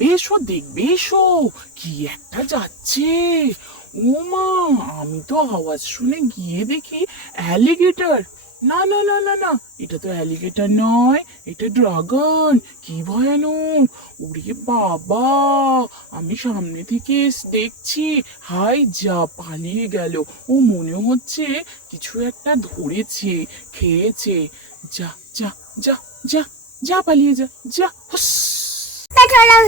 বেশো দেখবে এসো কি একটা যাচ্ছে। ও মা আমি তো আওয়াজ শুনে গিয়ে দেখি অ্যালিগেটর। না না না না না, এটা তো অ্যালিগেটর নয়, এটা ড্রাগন, কি ভয়ানক। ওরে বাবা, আমি সামনে থেকে দেখছি, হাই, যা পালিয়ে গেল। ও মনে হচ্ছে কিছু একটা ধরেছে, খেয়েছে। যা যা যা যা যা পালিয়ে যা যা, হুস। পেট্রোল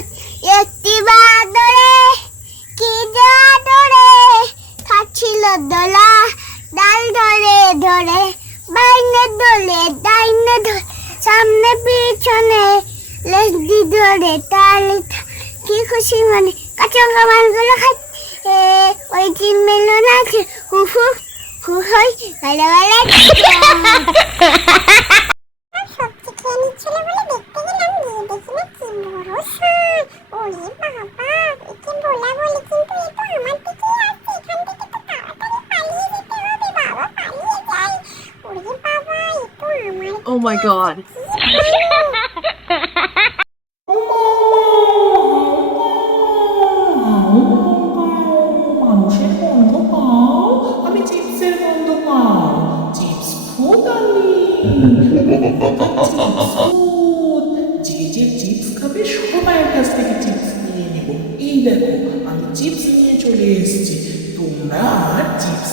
একটি বাদরে, কি জাদরে খাচ্ছিল দোলা, ডাল ধরে ধরে, বাইনে দোলে, ডাইনে ধরে সামনে পিছনে লেসদি ধরে তালে তা- কি খুশি মানে কাঁচঙ্গা মালগুলো খাচ্ছে। ওই তিন মেলন আছে, হু হু হু হই আমি যে যে চিপস খাবে সবার কাছ থেকে চিপস নিয়ে নেব এই দেখো আমি চিপস নিয়ে চলে এসেছি। তোমরা আর চিপস